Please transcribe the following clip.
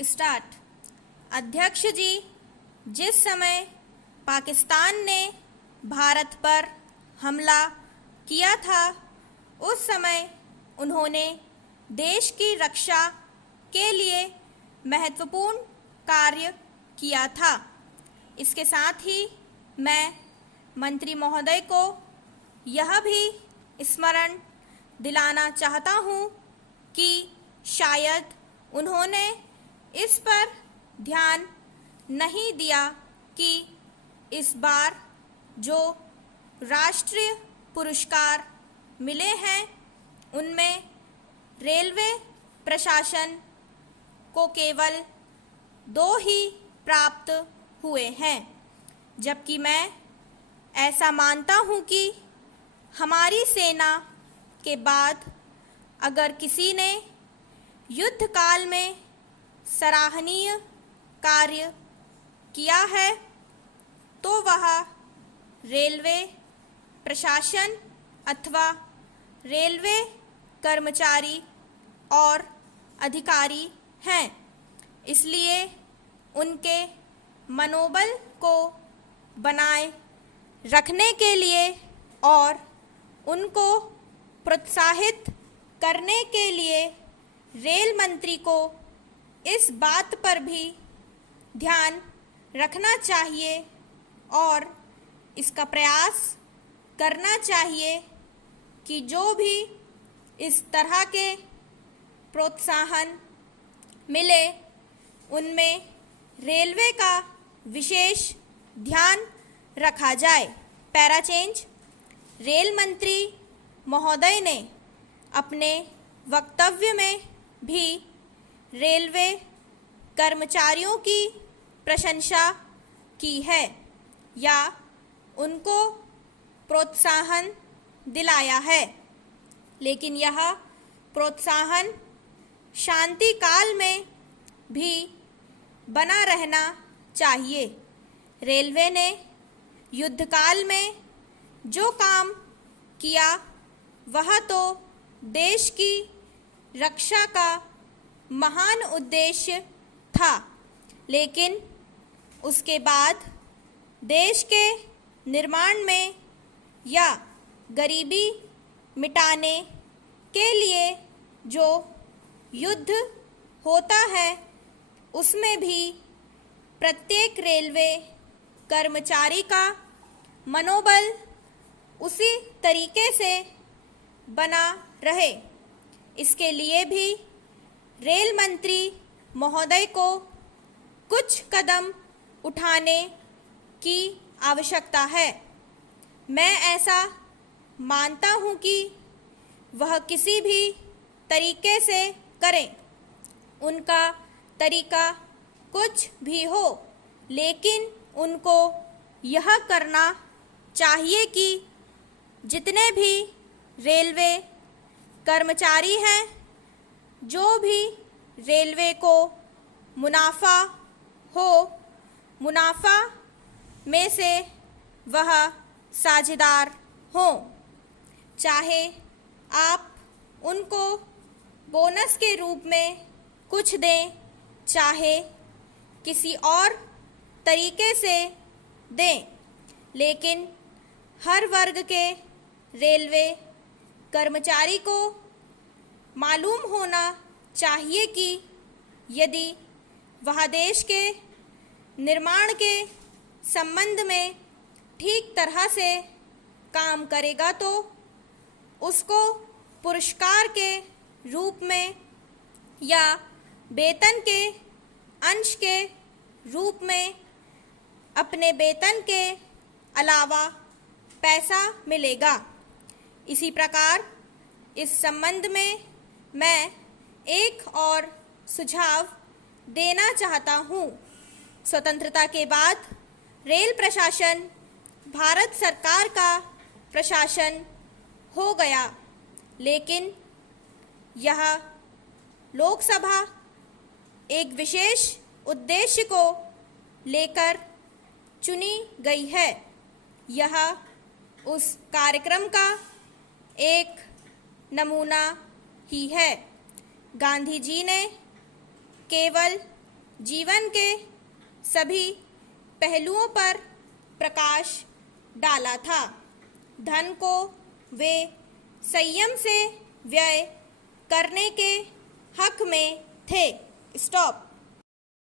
Start. अध्यक्ष जी, जिस समय पाकिस्तान ने भारत पर हमला किया था उस समय उन्होंने देश की रक्षा के लिए महत्वपूर्ण कार्य किया था। इसके साथ ही मैं मंत्री महोदय को यह भी स्मरण दिलाना चाहता हूँ कि शायद उन्होंने इस पर ध्यान नहीं दिया कि इस बार जो राष्ट्रीय पुरस्कार मिले हैं उनमें रेलवे प्रशासन को केवल 2 ही प्राप्त हुए हैं, जबकि मैं ऐसा मानता हूँ कि हमारी सेना के बाद अगर किसी ने युद्ध काल में सराहनीय कार्य किया है तो वह रेलवे प्रशासन अथवा रेलवे कर्मचारी और अधिकारी हैं। इसलिए उनके मनोबल को बनाए रखने के लिए और उनको प्रोत्साहित करने के लिए रेल मंत्री को इस बात पर भी ध्यान रखना चाहिए और इसका प्रयास करना चाहिए कि जो भी इस तरह के प्रोत्साहन मिले उनमें रेलवे का विशेष ध्यान रखा जाए। Para change. रेल मंत्री महोदय ने अपने वक्तव्य में भी रेलवे कर्मचारियों की प्रशंसा की है या उनको प्रोत्साहन दिलाया है, लेकिन यह प्रोत्साहन शांति काल में भी बना रहना चाहिए। रेलवे ने युद्ध काल में जो काम किया वह तो देश की रक्षा का महान उद्देश्य था, लेकिन उसके बाद देश के निर्माण में या गरीबी मिटाने के लिए जो युद्ध होता है उसमें भी प्रत्येक रेलवे कर्मचारी का मनोबल उसी तरीके से बना रहे। इसके लिए भी रेल मंत्री महोदय को कुछ कदम उठाने की आवश्यकता है। मैं ऐसा मानता हूँ कि वह किसी भी तरीके से करें, उनका तरीका कुछ भी हो, लेकिन उनको यह करना चाहिए कि जितने भी रेलवे कर्मचारी हैं, जो भी रेलवे को मुनाफा हो, मुनाफा में से वह साझेदार हों। चाहे आप उनको बोनस के रूप में कुछ दें, चाहे किसी और तरीके से दें, लेकिन हर वर्ग के रेलवे कर्मचारी को मालूम होना चाहिए कि यदि वह देश के निर्माण के संबंध में ठीक तरह से काम करेगा तो उसको पुरस्कार के रूप में या वेतन के अंश के रूप में अपने वेतन के अलावा पैसा मिलेगा। इसी प्रकार इस संबंध में मैं एक और सुझाव देना चाहता हूँ। स्वतंत्रता के बाद रेल प्रशासन भारत सरकार का प्रशासन हो गया, लेकिन यह लोकसभा एक विशेष उद्देश्य को लेकर चुनी गई है। यह उस कार्यक्रम का एक नमूना ही है। गांधी जी ने केवल जीवन के सभी पहलुओं पर प्रकाश डाला था। धन को वे संयम से व्यय करने के हक में थे। स्टॉप।